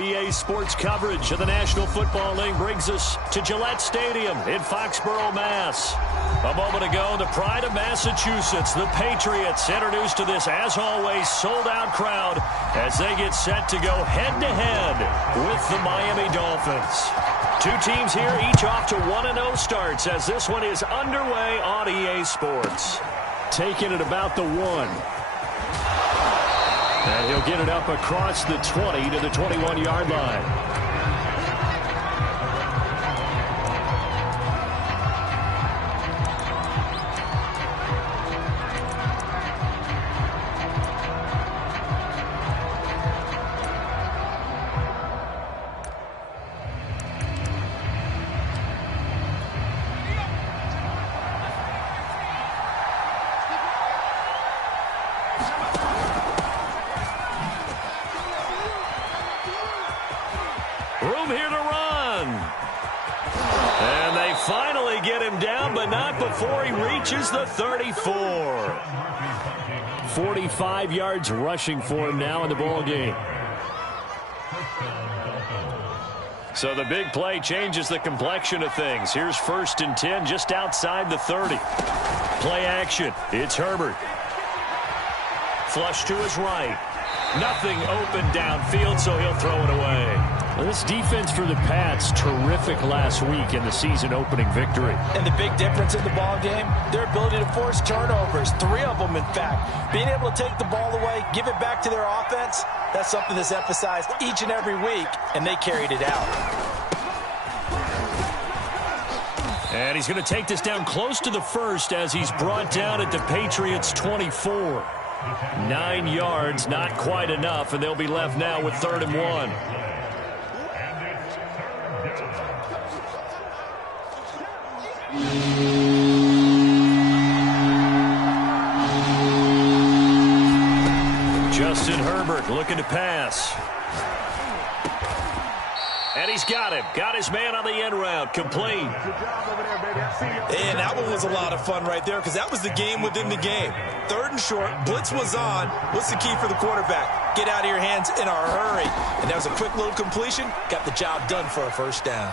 EA Sports coverage of the National Football League brings us to Gillette Stadium in Foxborough, Mass. A moment ago, the pride of Massachusetts, the Patriots, introduced to this, as always, sold-out crowd as they get set to go head-to-head with the Miami Dolphins. Two teams here, each off to 1-0 starts as this one is underway on EA Sports. Taking it about the 1. And he'll get it up across the 20 to the 21-yard line. Room here to run. And they finally get him down, but not before he reaches the 34. 45 yards rushing for him now in the ball game. So the big play changes the complexion of things. Here's 1st and 10 just outside the 30. Play action. It's Herbert. Flush to his right. Nothing open downfield, so he'll throw it away. Well, this defense for the Pats, terrific last week in the season-opening victory. And the big difference in the ball game, their ability to force turnovers, 3 of them, in fact. Being able to take the ball away, give it back to their offense, that's something that's emphasized each and every week, and they carried it out. And he's going to take this down close to the 1st as he's brought down at the Patriots' 24. 9 yards, not quite enough, and they'll be left now with 3rd and 1. Justin Herbert looking to pass. And he's got him. Got his man on the end route. Complete. And that one was a lot of fun right there because that was the game within the game. 3rd and short. Blitz was on. What's the key for the quarterback? Get out of your hands in a hurry. And that was a quick little completion. Got the job done for a 1st down.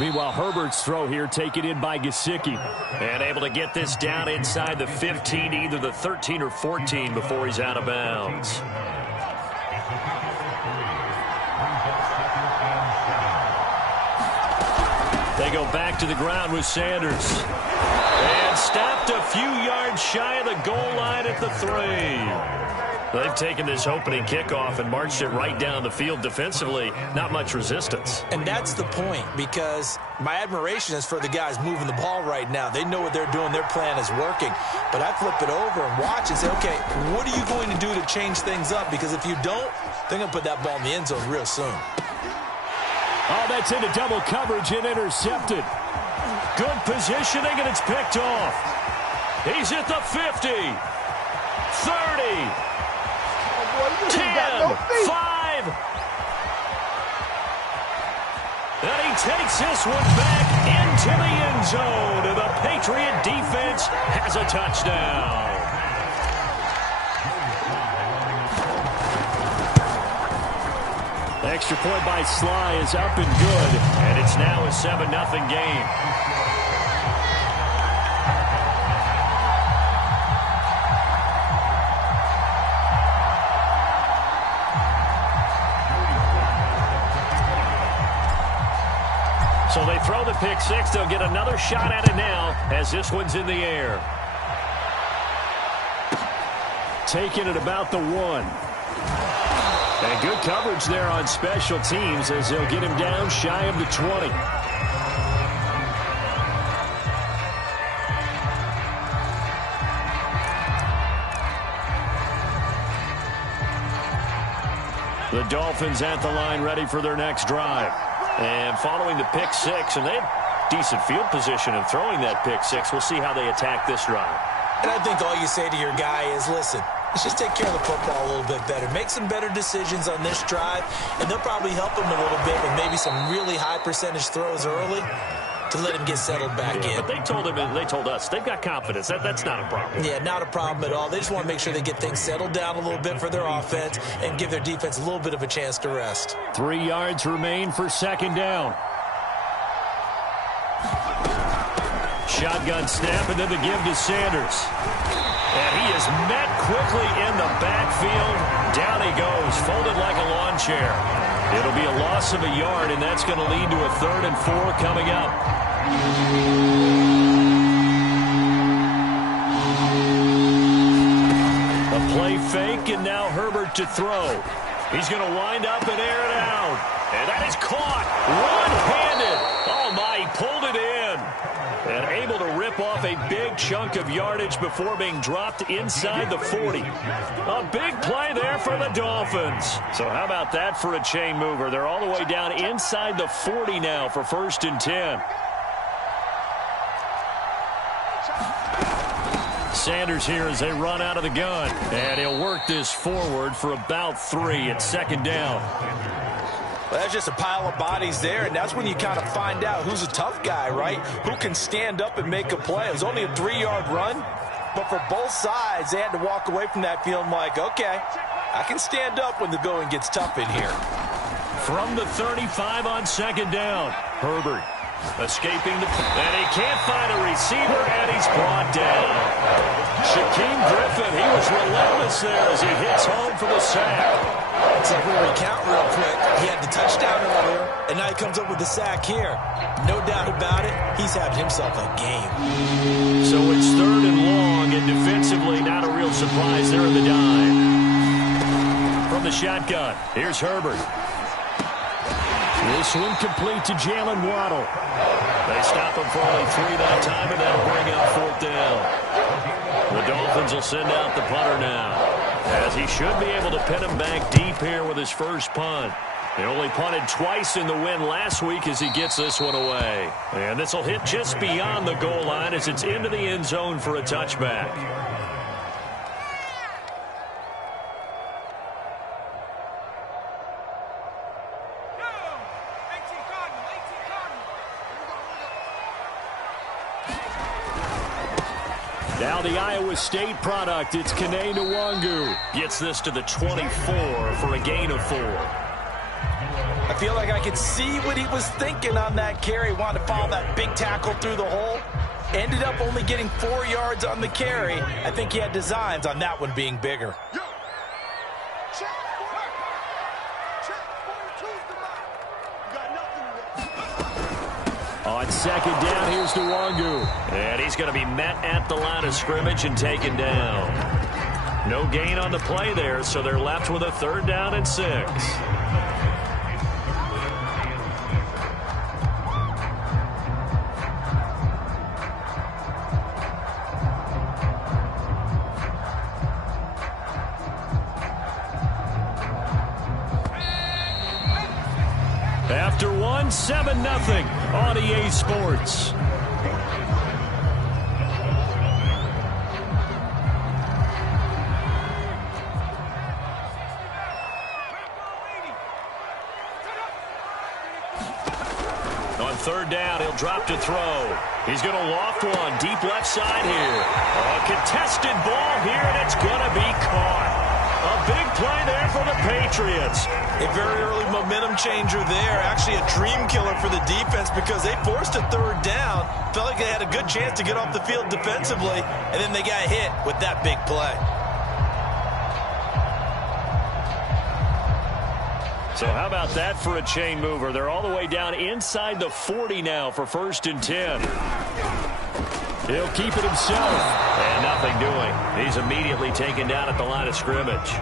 Meanwhile, Herbert's throw here taken in by Gesicki. And able to get this down inside the 15, either the 13 or 14 before he's out of bounds. They go back to the ground with Sanders. And stopped a few yards shy of the goal line at the 3. They've taken this opening kickoff and marched it right down the field defensively. Not much resistance. And that's the point, because my admiration is for the guys moving the ball right now. They know what they're doing. Their plan is working. But I flip it over and watch and say, okay, what are you going to do to change things up? Because if you don't, they're going to put that ball in the end zone real soon. Oh, that's into double coverage and intercepted. Good positioning, and it's picked off. He's at the 50. 30. 10, 5. And he takes this one back into the end zone. And the Patriot defense has a touchdown. Extra point by Sly is up and good. And it's now a 7-0 game. So they throw the pick 6. They'll get another shot at it now as this one's in the air. Taking it about the 1. And good coverage there on special teams as they'll get him down shy of the 20. The Dolphins at the line ready for their next drive. And following the pick 6, and they had decent field position in throwing that pick 6. We'll see how they attack this drive. And I think all you say to your guy is, listen, let's just take care of the football a little bit better. Make some better decisions on this drive, and they'll probably help him a little bit with maybe some really high percentage throws early. to let him get settled back in. But they told us they've got confidence. That's not a problem. Yeah, not a problem at all. They just want to make sure they get things settled down a little bit for their offense and give their defense a little bit of a chance to rest. 3 yards remain for second down. Shotgun snap, and then the give to Sanders. And he is met quickly in the backfield. Down he goes, folded like a lawn chair. It'll be a loss of a yard, and that's going to lead to a 3rd and 4 coming up. A play fake, and now Herbert to throw. He's going to wind up and air it out. And that is caught one-handed. Oh, my, he pulled it in. And able to rip off a big chunk of yardage before being dropped inside the 40. A big play there for the Dolphins. So how about that for a chain mover? They're all the way down inside the 40 now for 1st and 10. Sanders here as they run out of the gun. And he'll work this forward for about 3 at 2nd down. Well, that's just a pile of bodies there, and that's when you kind of find out who's a tough guy, right? Who can stand up and make a play. It was only a 3-yard run, but for both sides, they had to walk away from that feeling like, okay, I can stand up when the going gets tough in here. From the 35 on 2nd down, Herbert escaping the... And he can't find a receiver, and he's brought down. Shaquem Griffin, he was relentless there as he hits home for the sack. It's like we recount real quick. He had the touchdown earlier, and now he comes up with the sack here. No doubt about it, he's having himself a game. So it's 3rd and long, and defensively not a real surprise there in the dime. From the shotgun, here's Herbert. This one complete to Jalen Waddle. They stop him for only 3 that time, and that'll bring up 4th down. The Dolphins will send out the punter now, as he should be able to pin him back deep here with his first punt. They only punted twice in the win last week as he gets this one away. And this will hit just beyond the goal line as it's into the end zone for a touchback. Now the Iowa State product, it's Kene Nwangu. Gets this to the 24 for a gain of 4. I feel like I could see what he was thinking on that carry. Wanted to follow that big tackle through the hole. Ended up only getting 4 yards on the carry. I think he had designs on that one being bigger. On 2nd down, here's Nwangu. And he's going to be met at the line of scrimmage and taken down. No gain on the play there, so they're left with a 3rd down and 6. After one, 7-0 on EA Sports. On 3rd down, he'll drop to throw. He's going to loft one deep left side here. A contested ball here, and it's going to be caught. A big play there for the Patriots. A very early momentum changer there. Actually a dream killer for the defense because they forced a 3rd down. Felt like they had a good chance to get off the field defensively, and then they got hit with that big play. So how about that for a chain mover? They're all the way down inside the 40 now for 1st and 10. He'll keep it himself. And nothing doing. He's immediately taken down at the line of scrimmage.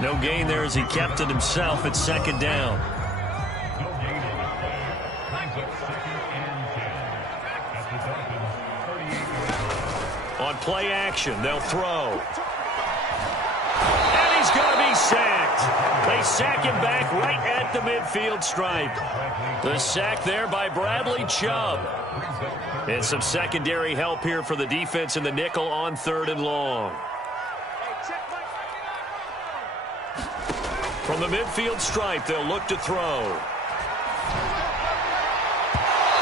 No gain there as he kept it himself at 2nd down. On play action, they'll throw. And he's going to be sacked. They sack him back right at the midfield stripe. The sack there by Bradley Chubb. And some secondary help here for the defense in the nickel on 3rd and long. From the midfield stripe, they'll look to throw.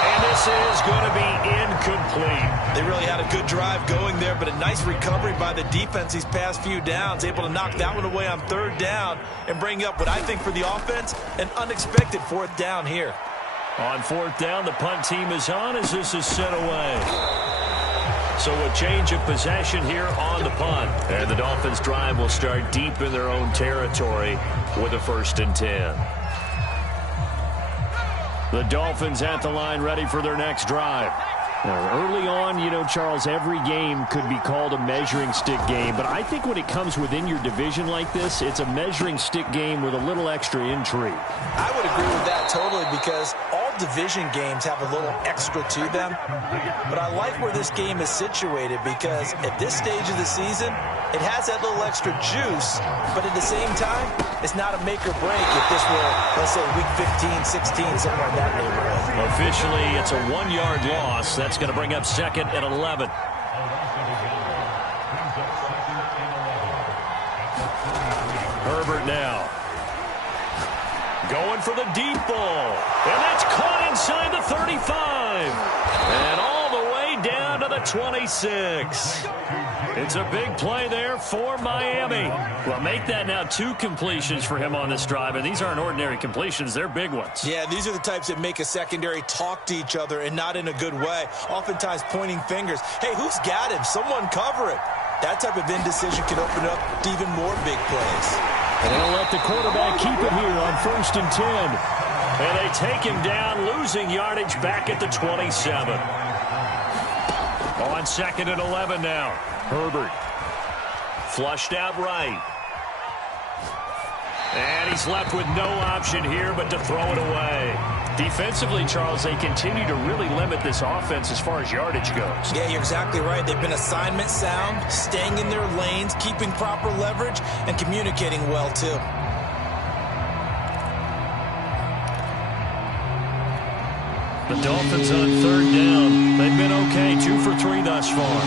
And this is going to be incomplete. They really had a good drive going there, but a nice recovery by the defense these past few downs, able to knock that one away on third down and bring up what I think for the offense, an unexpected fourth down here. On fourth down, the punt team is on as this is sent away. So a change of possession here on the punt. And the Dolphins' drive will start deep in their own territory with a 1st and 10. The Dolphins at the line ready for their next drive. Now, early on, you know, Charles, every game could be called a measuring stick game. But I think when it comes within your division like this, it's a measuring stick game with a little extra intrigue. I would agree with that totally because all division games have a little extra to them. But I like where this game is situated because at this stage of the season, it has that little extra juice. But at the same time, it's not a make or break if this were, let's say, week 15, 16, somewhere in that neighborhood. Officially, it's a 1-yard loss. That's going to bring up 2nd and 11. Herbert now. Going for the deep ball. And that's caught inside the 35. And all the way down to the 26. It's a big play there for Miami. Well, make that now 2 completions for him on this drive. And these aren't ordinary completions. They're big ones. Yeah, these are the types that make a secondary talk to each other and not in a good way. Oftentimes pointing fingers. Hey, who's got him? Someone cover it. That type of indecision can open up to even more big plays. And they'll let the quarterback keep it here on 1st and 10. And they take him down, losing yardage back at the 27. On 2nd and 11 now. Herbert. Flushed out right. And he's left with no option here but to throw it away. Defensively, Charles, they continue to really limit this offense as far as yardage goes. Yeah, you're exactly right. They've been assignment sound, staying in their lanes, keeping proper leverage, and communicating well, too. The Dolphins on 3rd down. They've been okay, 2 for 3 thus far.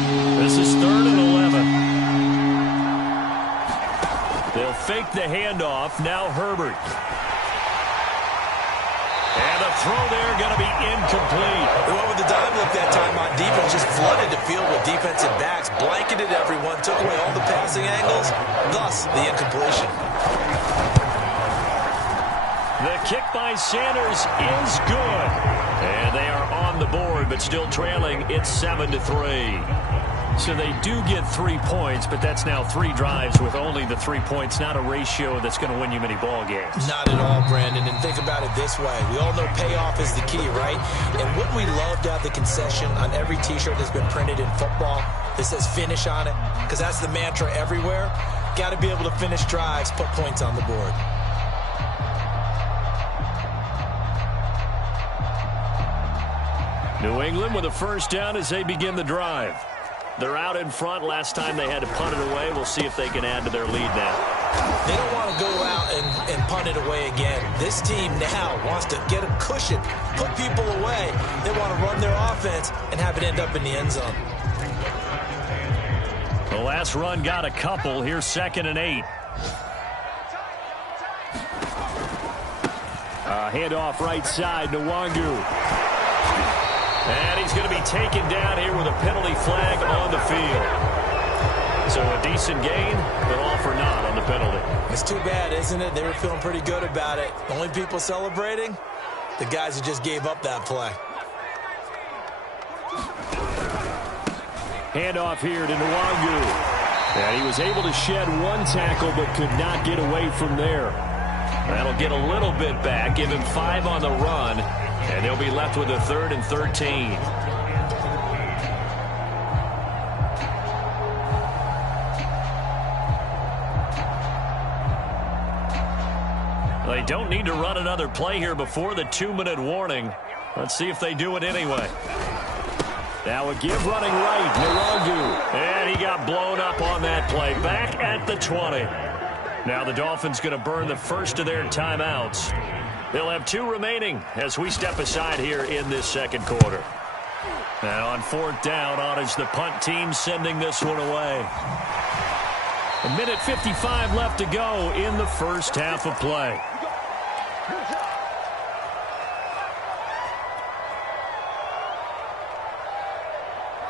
This is 3rd and 11. They'll fake the handoff. Now Herbert. And the throw there going to be incomplete. They went with the dime look that time on defense. Just flooded the field with defensive backs. Blanketed everyone. Took away all the passing angles. Thus, the incompletion. The kick by Sanders is good. And they are on the board, but still trailing. It's 7-3. So they do get 3 points, but that's now 3 drives with only the 3 points. Not a ratio that's going to win you many ball games. Not at all, Brandon. And think about it this way. We all know payoff is the key, right? And wouldn't we love to have the concession on every T-shirt that's been printed in football that says finish on it? Because that's the mantra everywhere. Got to be able to finish drives, put points on the board. New England with a 1st down as they begin the drive. They're out in front. Last time they had to punt it away. We'll see if they can add to their lead now. They don't want to go out and punt it away again. This team now wants to get a cushion, put people away. They want to run their offense and have it end up in the end zone. The last run got a couple. Here's 2nd and 8. Handoff right side to Nwangu. And he's going to be taken down here with a penalty flag on the field. So a decent gain, but all for naught on the penalty. It's too bad, isn't it? They were feeling pretty good about it. The only people celebrating, the guys who just gave up that play. Handoff here to Nwangu. And he was able to shed 1 tackle, but could not get away from there. That'll get a little bit back, give him 5 on the run. And they'll be left with a 3rd and 13. They don't need to run another play here before the 2-minute warning. Let's see if they do it anyway. Now a give running right, Nwangu. And he got blown up on that play. Back at the 20. Now the Dolphins going to burn the first of their timeouts. They'll have 2 remaining as we step aside here in this 2nd quarter. Now on 4th down, on is the punt team sending this one away. 1:55 left to go in the first half of play.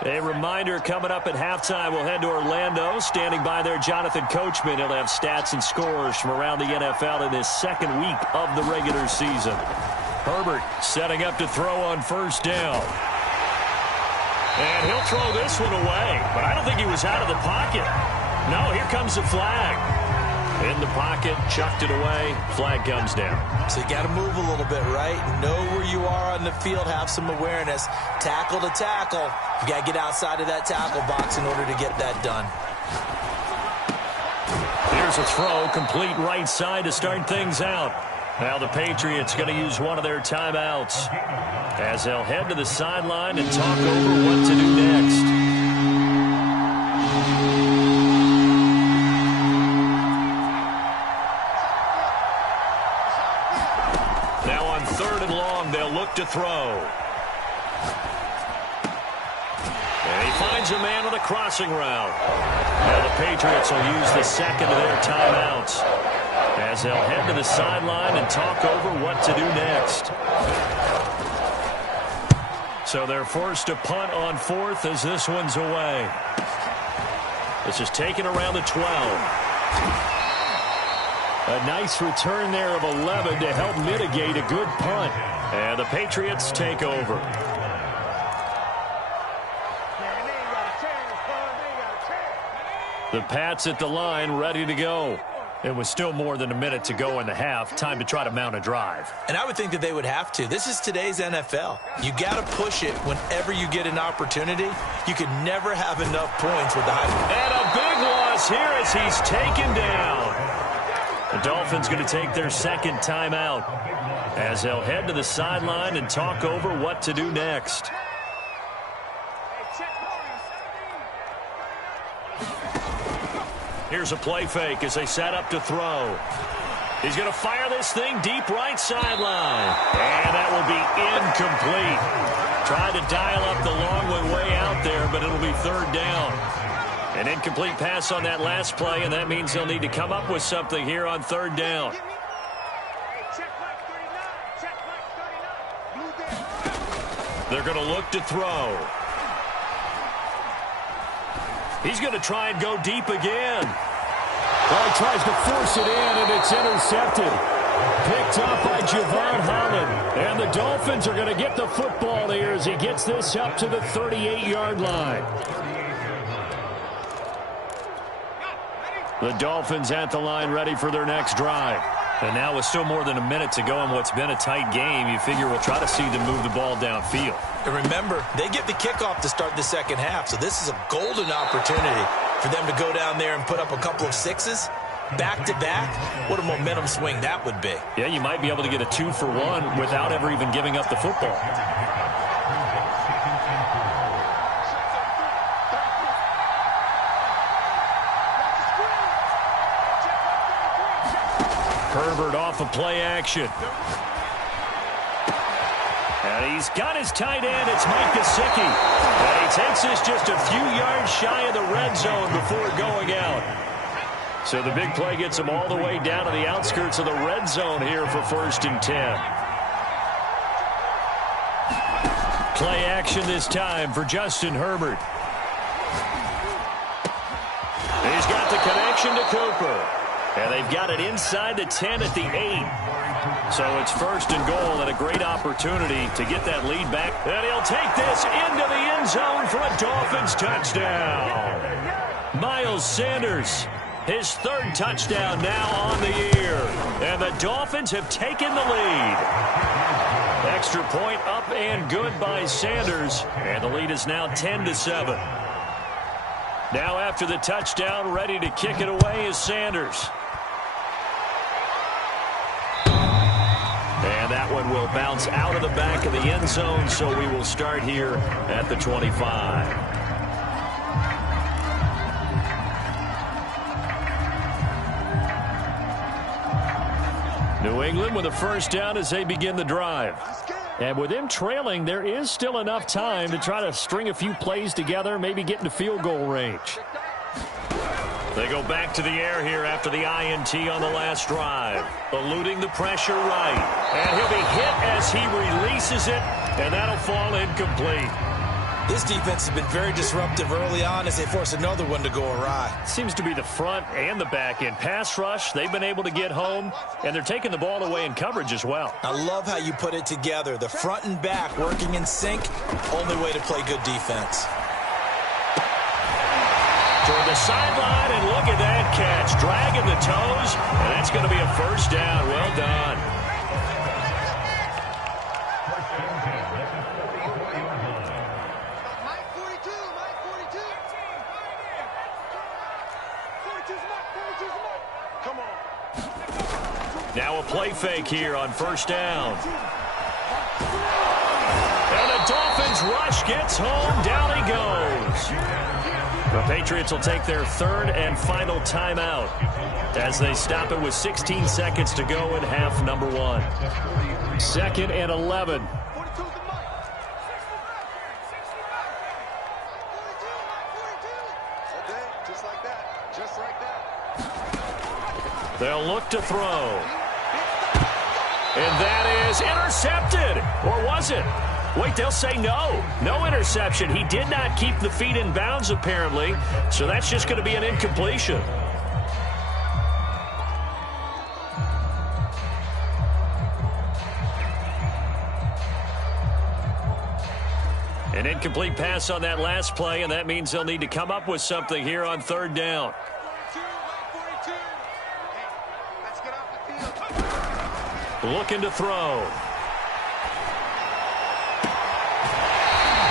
A reminder coming up at halftime, we'll head to Orlando. Standing by there, Jonathan Coachman. He'll have stats and scores from around the NFL in this second week of the regular season. Herbert setting up to throw on first down. And he'll throw this one away, but I don't think he was out of the pocket. No, here comes the flag. In the pocket, chucked it away, flag comes down. So you got to move a little bit, right? Know where you are on the field, have some awareness. Tackle to tackle. You got to get outside of that tackle box in order to get that done. Here's a throw, complete right side to start things out. Now the Patriots going to use one of their timeouts as they'll head to the sideline and talk over what to do next. To throw. And he finds a man on the crossing route. Now the Patriots will use the second of their timeouts as they'll head to the sideline and talk over what to do next. So they're forced to punt on fourth as this one's away. This is taken around the 12. A nice return there of 11 to help mitigate a good punt. And the Patriots take over. The Pats at the line, ready to go. It was still more than a minute to go in the half. Time to try to mount a drive. And I would think that they would have to. This is today's NFL. You got to push it whenever you get an opportunity. You could never have enough points with the high. And a big loss here as he's taken down. The Dolphins going to take their second timeout as they'll head to the sideline and talk over what to do next. Here's a play fake as they set up to throw. He's going to fire this thing deep right sideline. And that will be incomplete. Tried to dial up the long one way out there, but it'll be third down. An incomplete pass on that last play, and that means they'll need to come up with something here on third down. They're going to look to throw. He's going to try and go deep again. Well, he tries to force it in, and it's intercepted. Picked up by Javon Holland. And the Dolphins are going to get the football here as he gets this up to the 38-yard line. The Dolphins at the line ready for their next drive. And now with still more than a minute to go in what's been a tight game, you figure we'll try to see them move the ball downfield. And remember, they get the kickoff to start the second half, so this is a golden opportunity for them to go down there and put up a couple of sixes back-to-back. What a momentum swing that would be. Yeah, you might be able to get a 2-for-1 without ever even giving up the football. Herbert off of play action. And he's got his tight end. It's Mike Gesicki. And he takes this just a few yards shy of the red zone before going out. So the big play gets him all the way down to the outskirts of the red zone here for 1st and 10. Play action this time for Justin Herbert. He's got the connection to Cooper. And they've got it inside the 10 at the 8. So it's 1st and goal and a great opportunity to get that lead back. And he'll take this into the end zone for a Dolphins touchdown. Miles Sanders, his 3rd touchdown now on the year. And the Dolphins have taken the lead. Extra point up and good by Sanders. And the lead is now 10-7. Now after the touchdown, ready to kick it away is Sanders. And that one will bounce out of the back of the end zone, so we will start here at the 25. New England with a 1st down as they begin the drive. And with them trailing, there is still enough time to try to string a few plays together, maybe get into field goal range. They go back to the air here after the INT on the last drive. Eluding the pressure right. And he'll be hit as he releases it, and that'll fall incomplete. This defense has been very disruptive early on as they force another one to go awry. Seems to be the front and the back end. Pass rush, they've been able to get home, and they're taking the ball away in coverage as well. I love how you put it together. The front and back working in sync, only way to play good defense. Toward the sideline, and look at that catch. Dragging the toes, and that's going to be a first down. Well done. Now a play fake here on first down. And the Dolphins rush gets home. Down he goes. The Patriots will take their third and final timeout as they stop it with 16 seconds to go in half number one. 2nd and 11. They'll look to throw. And that is intercepted. Or was it? Wait, they'll say no. No interception. He did not keep the feet in bounds, apparently. So that's just going to be an incompletion. An incomplete pass on that last play, and that means they'll need to come up with something here on third down. Looking to throw.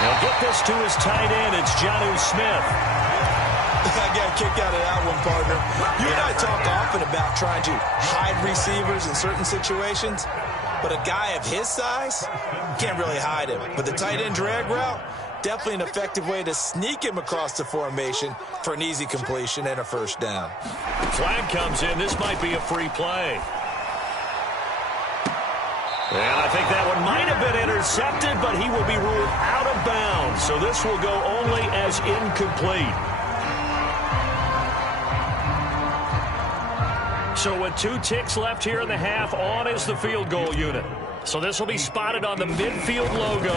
He'll get this to his tight end. It's Jonnu Smith. I got kicked out of that one, partner. You and I talk often about trying to hide receivers in certain situations, but a guy of his size can't really hide him. But the tight end drag route, definitely an effective way to sneak him across the formation for an easy completion and a first down. Flag comes in. This might be a free play. And I think that one might have been intercepted, but he will be ruled out of bounds. So this will go only as incomplete. So with 2 ticks left here in the half, on is the field goal unit. So this will be spotted on the midfield logo.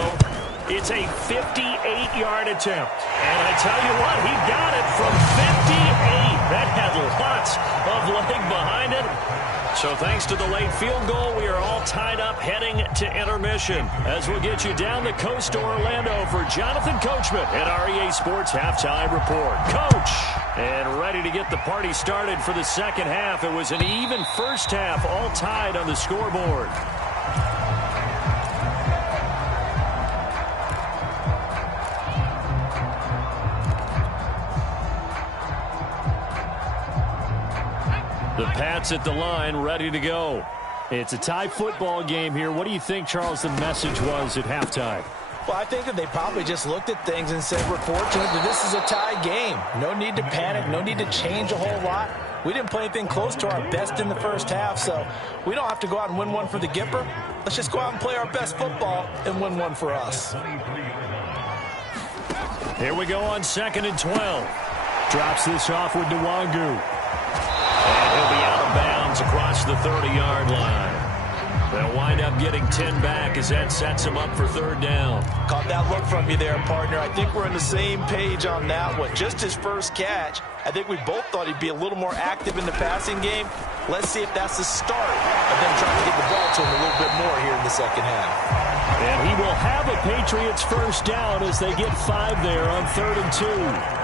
It's a 58-yard attempt. And I tell you what, he got it from 58. That had lots of leg behind it. So thanks to the late field goal, we are all tied up heading to intermission. As we'll get you down the coast to Orlando for Jonathan Coachman at our EA Sports Halftime Report. Coach, and ready to get the party started for the second half. It was an even first half, all tied on the scoreboard. The Pats at the line, ready to go. It's a tie football game here. What do you think, Charles, the message was at halftime? Well, I think that they probably just looked at things and said, we're fortunate that this is a tie game. No need to panic, no need to change a whole lot. We didn't play anything close to our best in the first half, so we don't have to go out and win one for the Gipper. Let's just go out and play our best football and win one for us. Here we go on 2nd and 12. Drops this off with Nwangu. And he'll be out of bounds across the 30-yard line. They'll wind up getting 10 back as that sets him up for third down. Caught that look from you there, partner. I think we're on the same page on that one. Just his first catch. I think we both thought he'd be a little more active in the passing game. Let's see if that's the start of them trying to get the ball to him a little bit more here in the second half. And he will have a Patriots first down as they get 5 there on 3rd and 2.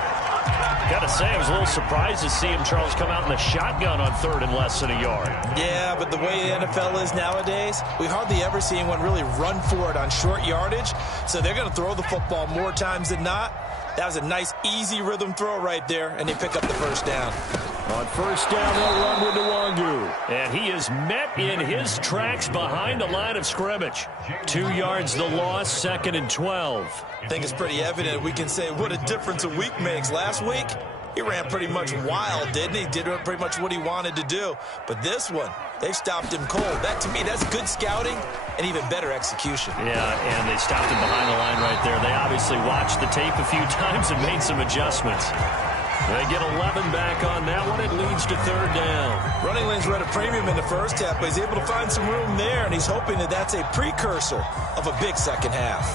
Got to say, I was a little surprised to see him, Charles, come out in the shotgun on 3rd and less than a yard. Yeah, but the way the NFL is nowadays, we hardly ever see anyone really run for it on short yardage. So they're going to throw the football more times than not. That was a nice, easy rhythm throw right there, and they pick up the first down. On first down, they'll run with Nwangu. And he is met in his tracks behind the line of scrimmage. 2 yards the loss, 2nd and 12. I think it's pretty evident. We can say what a difference a week makes. Last week, he ran pretty much wild, didn't he? Did pretty much what he wanted to do. But this one, they've stopped him cold. That, to me, that's good scouting and even better execution. Yeah, and they stopped him behind the line right there. They obviously watched the tape a few times and made some adjustments. They get 11 back on that one. It leads to third down. Running lanes were at a premium in the first half, but he's able to find some room there, and he's hoping that that's a precursor of a big second half.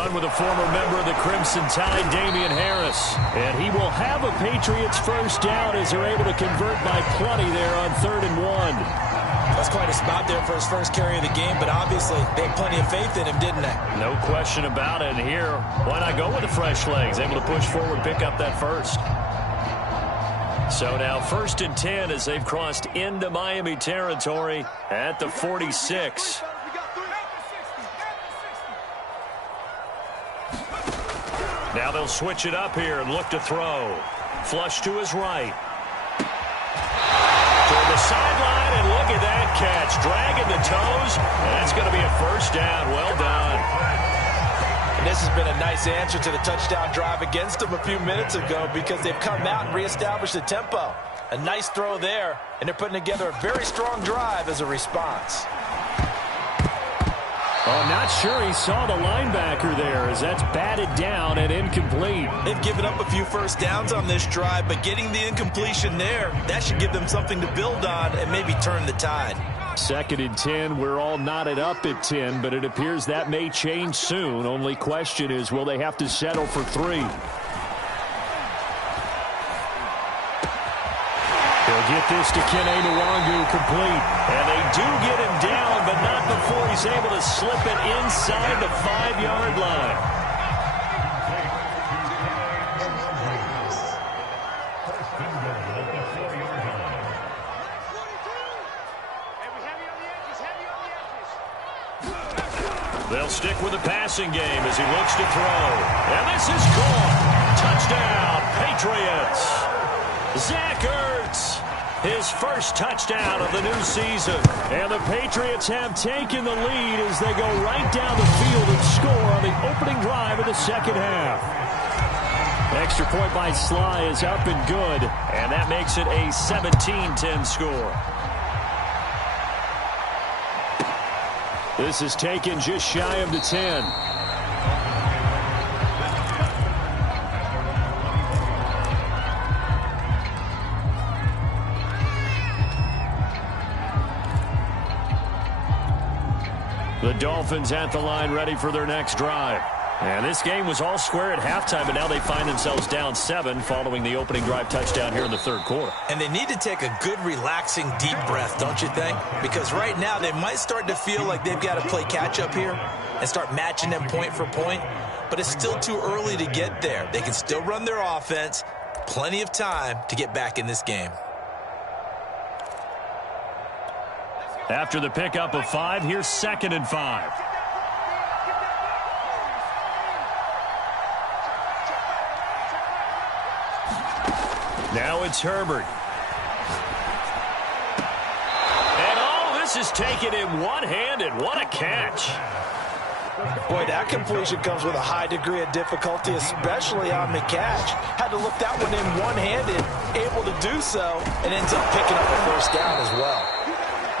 run with a former member of the Crimson Tide, Damian Harris. And he will have a Patriots first down as they're able to convert by plenty there on 3rd and 1. That's quite a spot there for his first carry of the game, but obviously they had plenty of faith in him, didn't they? No question about it. And here, why not go with the fresh legs? Able to push forward, pick up that first. So now 1st and 10 as they've crossed into Miami territory at the 46. Now they'll switch it up here and look to throw. Flush to his right. Toward the sideline, and look at that catch. Dragging the toes, and that's going to be a first down. Well done. And this has been a nice answer to the touchdown drive against them a few minutes ago because they've come out and reestablished the tempo. A nice throw there, and they're putting together a very strong drive as a response. Oh, not sure he saw the linebacker there as that's batted down and incomplete. They've given up a few first downs on this drive, but getting the incompletion there, that should give them something to build on and maybe turn the tide. 2nd and 10, we're all knotted up at 10, but it appears that may change soon. Only question is, will they have to settle for 3? They'll get this to Kene Nwangu complete. And they do get him down, but not before he's able to slip it inside the 5-yard line. They'll stick with the passing game as he looks to throw. And this is caught. Touchdown, Patriots. Zach Ertz, his first touchdown of the new season. And the Patriots have taken the lead as they go right down the field and score on the opening drive of the second half. Extra point by Sly is up and good, and that makes it a 17-10 score. This is taken just shy of the 10. The Dolphins at the line ready for their next drive. And this game was all square at halftime, but now they find themselves down 7 following the opening drive touchdown here in the 3rd quarter. And they need to take a good, relaxing, deep breath, don't you think? Because right now they might start to feel like they've got to play catch-up here and start matching them point for point. But it's still too early to get there. They can still run their offense. Plenty of time to get back in this game. After the pickup of 5, here's 2nd and 5. Now it's Herbert. And oh, this is taken in one-handed. What a catch. Boy, that completion comes with a high degree of difficulty, especially on the catch. Had to look that one in one-handed, able to do so, and ends up picking up a first down as well.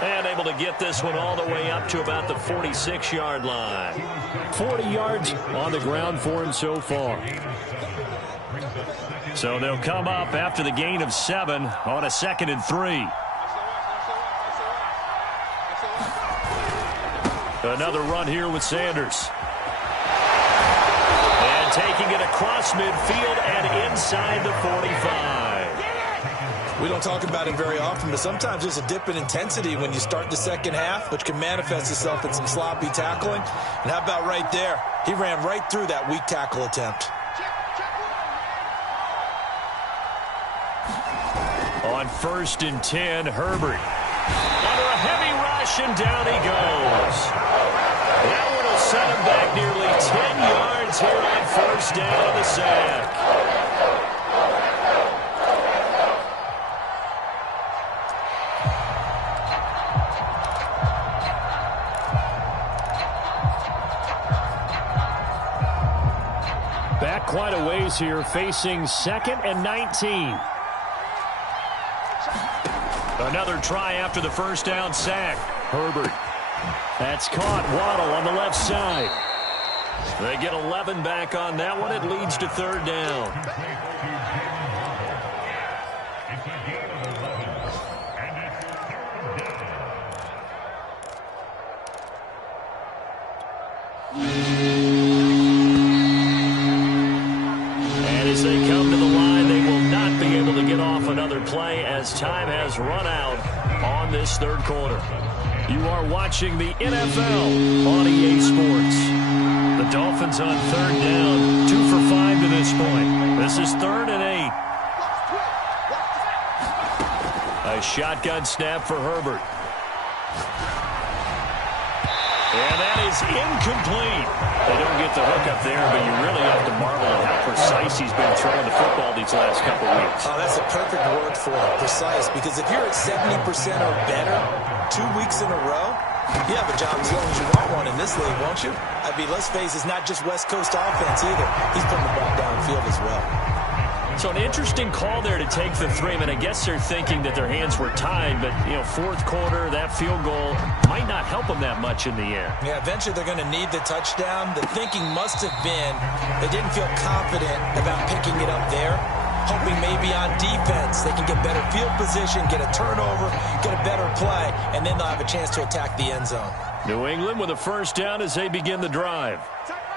And able to get this one all the way up to about the 46-yard line. 40 yards on the ground for him so far. So they'll come up after the gain of 7 on a 2nd and 3. Another run here with Sanders. And taking it across midfield and inside the 45. We don't talk about it very often, but sometimes there's a dip in intensity when you start the second half, which can manifest itself in some sloppy tackling. And how about right there? He ran right through that weak tackle attempt. On 1st and 10, Herbert. Under a heavy rush, and down he goes. That one will set him back nearly 10 yards here on 1st down on the sack. Back quite a ways here, facing 2nd and 19. Another try after the first down sack. Herbert. That's caught. Waddle on the left side. They get 11 back on that one. It leads to 3rd down. Defense time has run out on this third quarter. You are watching the NFL on EA Sports. The Dolphins on third down, 2 for 5 to this point. This is 3rd and 8. A shotgun snap for Herbert. And that is incomplete. They don't get the hook up there, but you really have to marvel at how precise he's been throwing the football these last couple weeks. Oh, that's a perfect word for it, precise, because if you're at 70% or better 2 weeks in a row, you have a job as long as you want one in this league, won't you? I mean, let's face it, it's not just West Coast offense either. He's putting the ball downfield as well. So an interesting call there to take the 3. I mean, I guess they're thinking that their hands were tied, but, you know, fourth quarter, that field goal might not help them that much in the end. Yeah, eventually they're going to need the touchdown. The thinking must have been they didn't feel confident about picking it up there, hoping maybe on defense they can get better field position, get a turnover, get a better play, and then they'll have a chance to attack the end zone. New England with a first down as they begin the drive.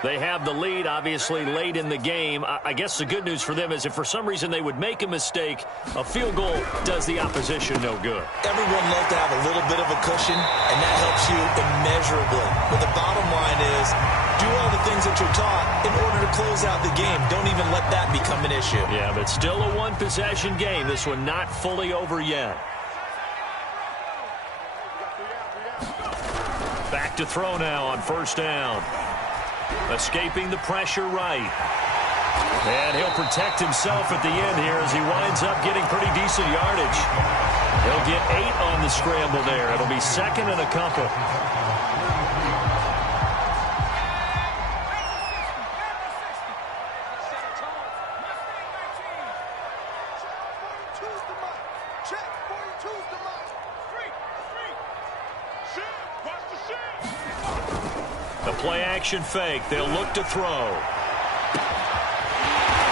They have the lead, obviously, late in the game. I guess the good news for them is if for some reason they would make a mistake, a field goal does the opposition no good. Everyone loves to have a little bit of a cushion, and that helps you immeasurably. But the bottom line is do all the things that you're taught in order to close out the game. Don't even let that become an issue. Yeah, but still a one-possession game. This one not fully over yet. Back to throw now on first down. Escaping the pressure right. And he'll protect himself at the end here as he winds up getting pretty decent yardage. He'll get 8 on the scramble there. It'll be 2nd and a couple. Play-action fake. They'll look to throw.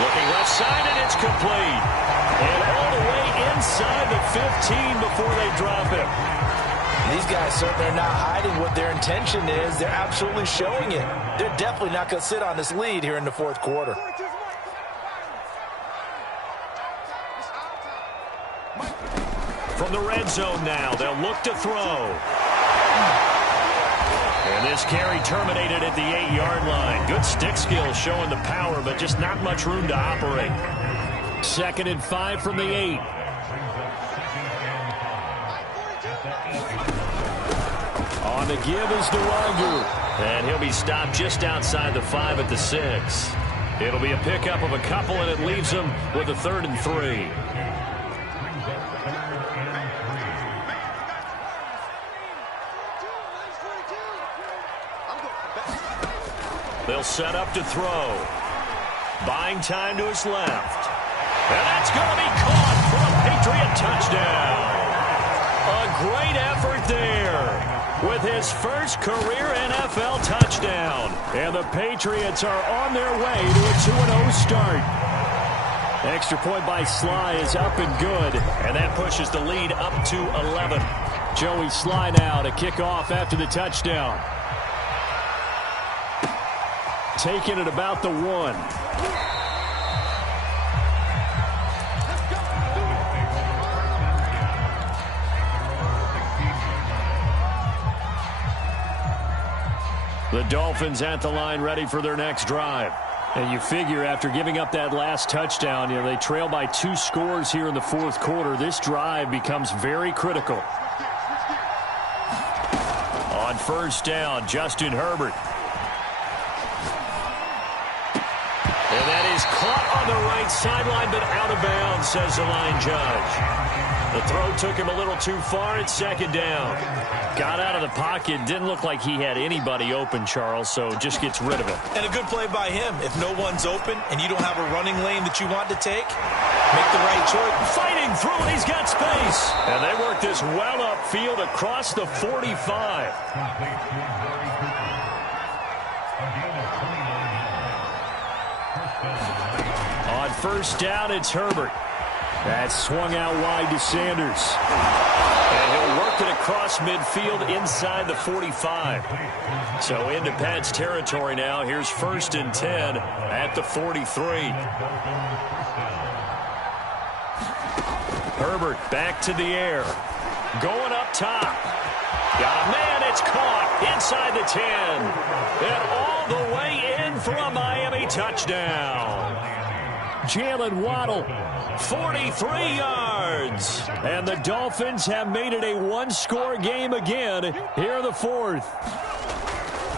Looking left side, and it's complete. And all the way inside the 15 before they drop him. These guys certainly are not hiding what their intention is. They're absolutely showing it. They're definitely not going to sit on this lead here in the fourth quarter. From the red zone now, they'll look to throw. And this carry terminated at the 8-yard line. Good stick skills showing the power, but just not much room to operate. 2nd and 5 from the 8. On the give is Nwangu. And he'll be stopped just outside the 5 at the 6. It'll be a pickup of a couple, and it leaves him with a 3rd and 3. They'll set up to throw. Buying time to his left. And that's going to be caught for a Patriot touchdown. A great effort there with his first career NFL touchdown. And the Patriots are on their way to a 2-0 start. Extra point by Sly is up and good. And that pushes the lead up to 11. Joey Sly now to kick off after the touchdown. Taking it about the 1. The Dolphins at the line ready for their next drive. And you figure after giving up that last touchdown, they trail by 2 scores here in the fourth quarter. This drive becomes very critical. On first down, Justin Herbert. And that is caught on the right sideline, but out of bounds, says the line judge. The throw took him a little too far at 2nd down. Got out of the pocket. Didn't look like he had anybody open, Charles, so just gets rid of it. And a good play by him. If no one's open and you don't have a running lane that you want to take, make the right choice. Fighting through, and he's got space. And they work this well upfield across the 45. On first down, it's Herbert. That's swung out wide to Sanders. And he'll work it across midfield inside the 45. So into Pat's territory now. Here's 1st and 10 at the 43. Herbert back to the air. Going up top. Got a man. It's caught inside the 10. And all the way in for a Miami touchdown. Jalen Waddle, 43 yards. And the Dolphins have made it a one-score game again here in the fourth.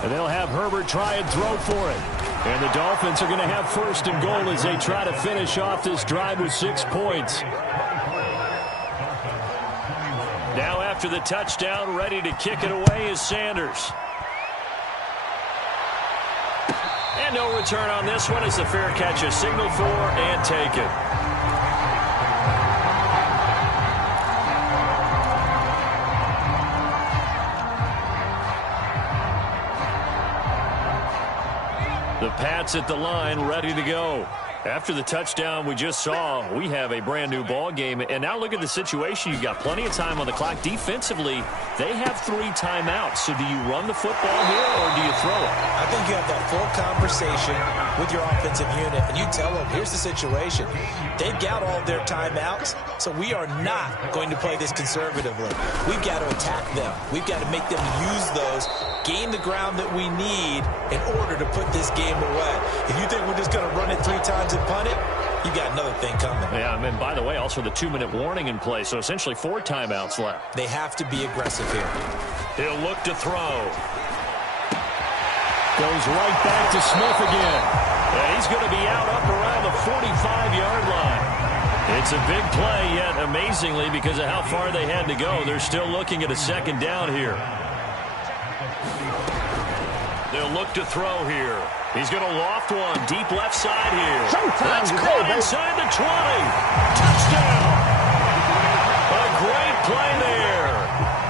And they'll have Herbert try and throw for it. And the Dolphins are going to have first and goal as they try to finish off this drive with 6 points. Now after the touchdown, ready to kick it away is Sanders. And no return on this one as the fair catch is signaled for and taken. The Pats at the line, ready to go. After the touchdown we just saw, we have a brand new ball game. And now look at the situation. You've got plenty of time on the clock. Defensively, they have 3 timeouts. So do you run the football here or do you throw it? I think you have that full conversation with your offensive unit, and you tell them, here's the situation. They've got all their timeouts, so we are not going to play this conservatively. We've got to attack them. We've got to make them use those, gain the ground that we need in order to put this game away. If you think we're just going to run it 3 times and punt it, you got another thing coming. Yeah, and by the way, also the 2-minute warning in play, so essentially 4 timeouts left. They have to be aggressive here. He'll look to throw. Goes right back to Smith again. And he's going to be out up around the 45-yard line. It's a big play, yet amazingly, because of how far they had to go, they're still looking at a second down here. They'll look to throw here. He's going to loft one deep left side here. That's caught inside the 20. Touchdown. A great play there.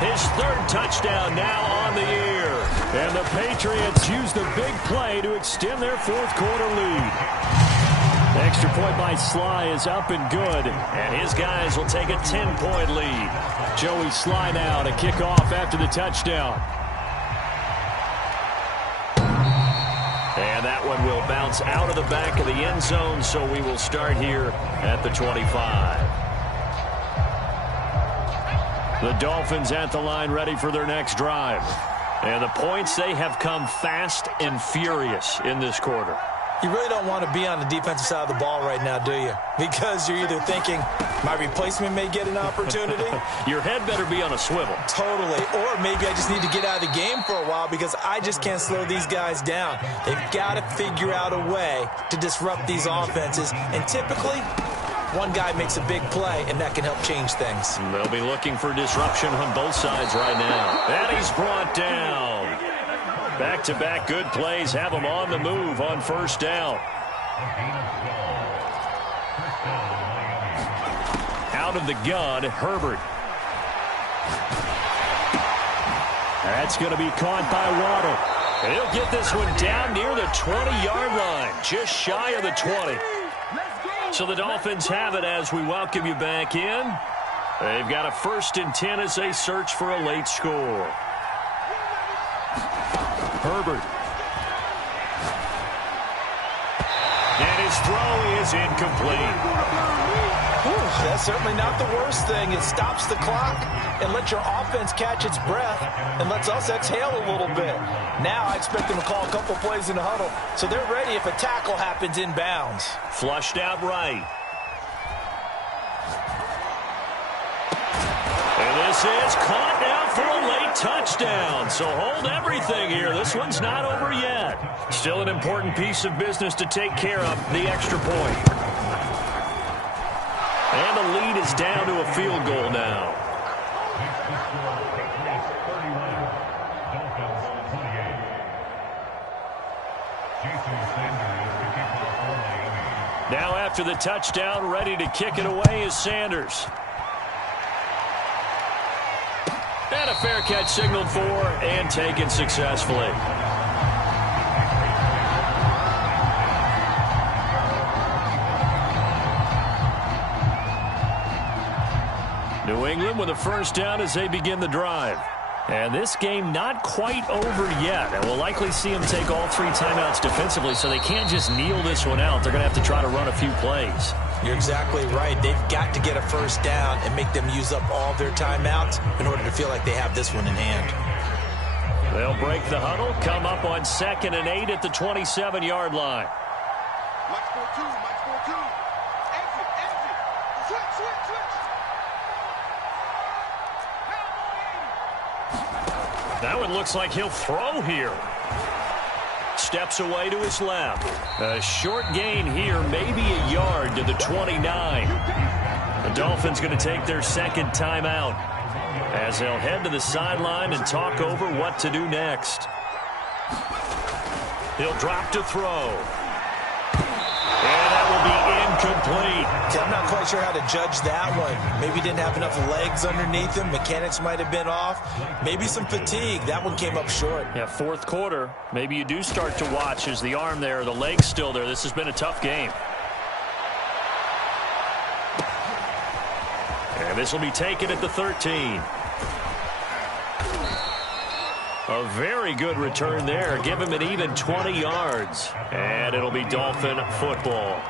His 3rd touchdown now on the year. And the Patriots use the big play to extend their 4th quarter lead. Extra point by Sly is up and good. And his guys will take a 10-point lead. Joey Sly now to kick off after the touchdown. And that one will bounce out of the back of the end zone, so we will start here at the 25. The Dolphins at the line ready for their next drive. And the points, they have come fast and furious in this quarter. You really don't want to be on the defensive side of the ball right now, do you? Because you're either thinking, my replacement may get an opportunity. Your head better be on a swivel. Totally. Or maybe I just need to get out of the game for a while because I just can't slow these guys down. They've got to figure out a way to disrupt these offenses. And typically, one guy makes a big play, and that can help change things. They'll be looking for disruption on both sides right now. And he's brought down. Back-to-back good plays have him on the move on first down. Out of the gun, Herbert. That's going to be caught by Waddle. He'll get this one down near the 20-yard line, just shy of the 20. So the Dolphins have it as we welcome you back in. They've got a 1st and 10 as they search for a late score. Herbert. And his throw is incomplete. That's certainly not the worst thing. It stops the clock and lets your offense catch its breath and lets us exhale a little bit. Now I expect them to call a couple plays in the huddle, so they're ready if a tackle happens inbounds. Flushed out right. And this is caught now for a late touchdown. So hold everything here. This one's not over yet. Still an important piece of business to take care of, the extra point. And the lead is down to a field goal now. Now after the touchdown, ready to kick it away is Sanders. And a fair catch signaled for and taken successfully. New England with a first down as they begin the drive. And this game not quite over yet. And we'll likely see them take all 3 timeouts defensively, so they can't just kneel this one out. They're going to have to try to run a few plays. You're exactly right. They've got to get a first down and make them use up all their timeouts in order to feel like they have this one in hand. They'll break the huddle, come up on 2nd and 8 at the 27-yard line. That one looks like he'll throw here. Steps away to his left. A short gain here, maybe a yard to the 29. The Dolphins going to take their second timeout as they'll head to the sideline and talk over what to do next. He'll drop to throw. And that will be incomplete. I'm not quite sure how to judge that one. Maybe he didn't have enough legs underneath him. Mechanics might have been off. Maybe some fatigue. That one came up short. Yeah, fourth quarter. Maybe you do start to watch as the arm there, the leg's still there. This has been a tough game. And this will be taken at the 13. A very good return there. Give him an even 20 yards. And it'll be Dolphin football.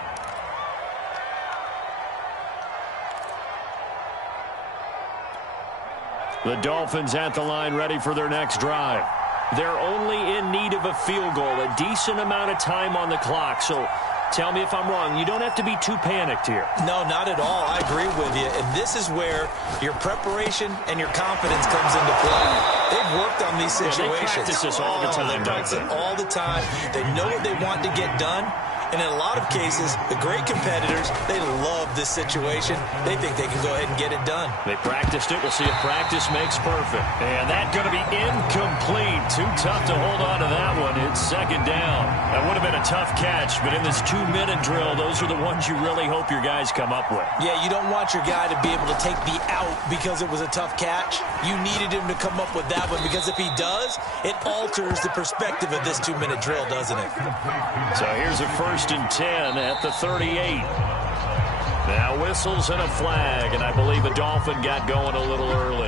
The Dolphins at the line ready for their next drive. They're only in need of a field goal, a decent amount of time on the clock. So tell me if I'm wrong. You don't have to be too panicked here. No, not at all. I agree with you. And this is where your preparation and your confidence comes into play. They've worked on these situations. Yeah, they practice this all the time. They practice it all the time. They know what they want to get done. And in a lot of cases, the great competitors, they love this situation. They think they can go ahead and get it done. They practiced it. We'll see if practice makes perfect. And that's going to be incomplete. Too tough to hold on to that one. It's second down. That would have been a tough catch, but in this 2-minute drill, those are the ones you really hope your guys come up with. Yeah, you don't want your guy to be able to take the out because it was a tough catch. You needed him to come up with that one because if he does, it alters the perspective of this 2-minute drill, doesn't it? So here's a 1st and 10 at the 38. Now whistles and a flag, and I believe a Dolphin got going a little early.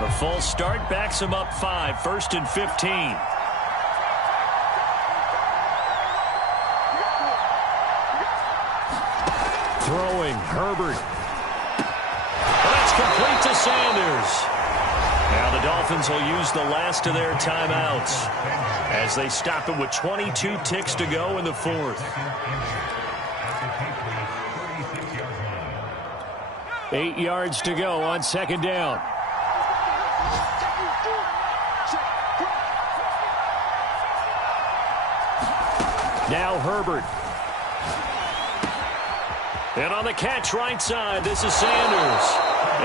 The false start backs him up 5, 1st and 15. Throwing, Herbert. Well, that's complete to Sanders. Now the Dolphins will use the last of their timeouts as they stop it with 22 ticks to go in the 4th. 8 yards to go on 2nd down. Now Herbert. And on the catch right side, this is Sanders.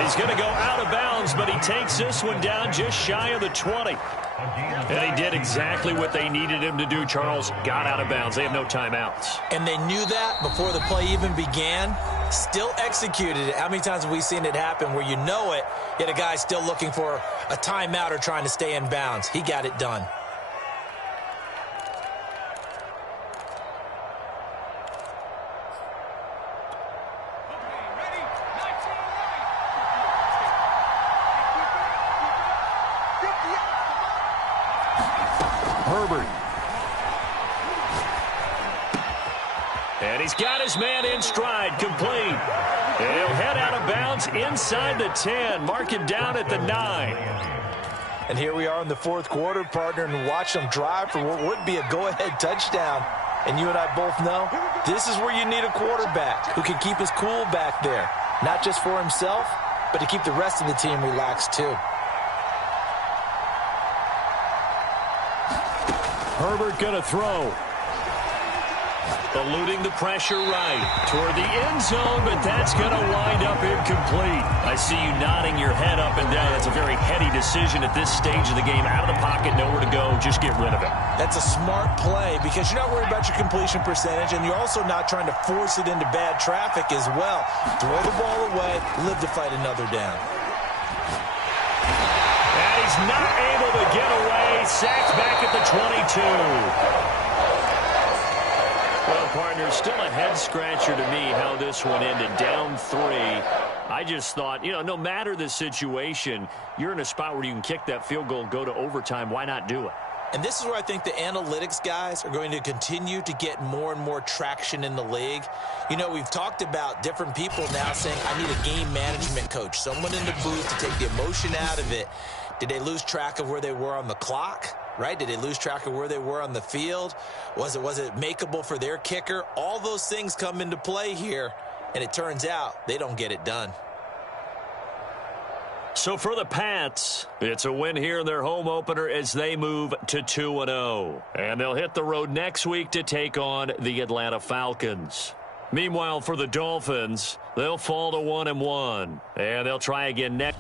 He's going to go out of bounds, but he takes this one down just shy of the 20. And he did exactly what they needed him to do, Charles. Got out of bounds. They have no timeouts. And they knew that before the play even began. Still executed it. How many times have we seen it happen where you know it, yet a guy's still looking for a timeout or trying to stay in bounds? He got it done. Herbert. And he's got his man in stride, complete. And he'll head out of bounds inside the 10. Mark him down at the 9. And here we are in the 4th quarter, partner, and watch them drive for what would be a go-ahead touchdown. And you and I both know this is where you need a quarterback who can keep his cool back there. Not just for himself, but to keep the rest of the team relaxed too. Herbert going to throw. Eluding the pressure right toward the end zone, but that's going to wind up incomplete. I see you nodding your head up and down. That's a very heady decision at this stage of the game. Out of the pocket, nowhere to go. Just get rid of it. That's a smart play because you're not worried about your completion percentage, and you're also not trying to force it into bad traffic as well. Throw the ball away, live to fight another down. And he's not able to get away. Sacked back at the 22. Well, partner, still a head-scratcher to me how this one ended. Down 3. I just thought, no matter the situation, you're in a spot where you can kick that field goal, go to overtime. Why not do it? And this is where I think the analytics guys are going to continue to get more and more traction in the league. You know, we've talked about different people now saying, I need a game management coach, someone in the booth to take the emotion out of it. Did they lose track of where they were on the clock? Right? Did they lose track of where they were on the field? Was it makeable for their kicker? All those things come into play here, and it turns out they don't get it done. So for the Pats, it's a win here in their home opener as they move to 2-0. And they'll hit the road next week to take on the Atlanta Falcons. Meanwhile, for the Dolphins, they'll fall to 1-1. And they'll try again next.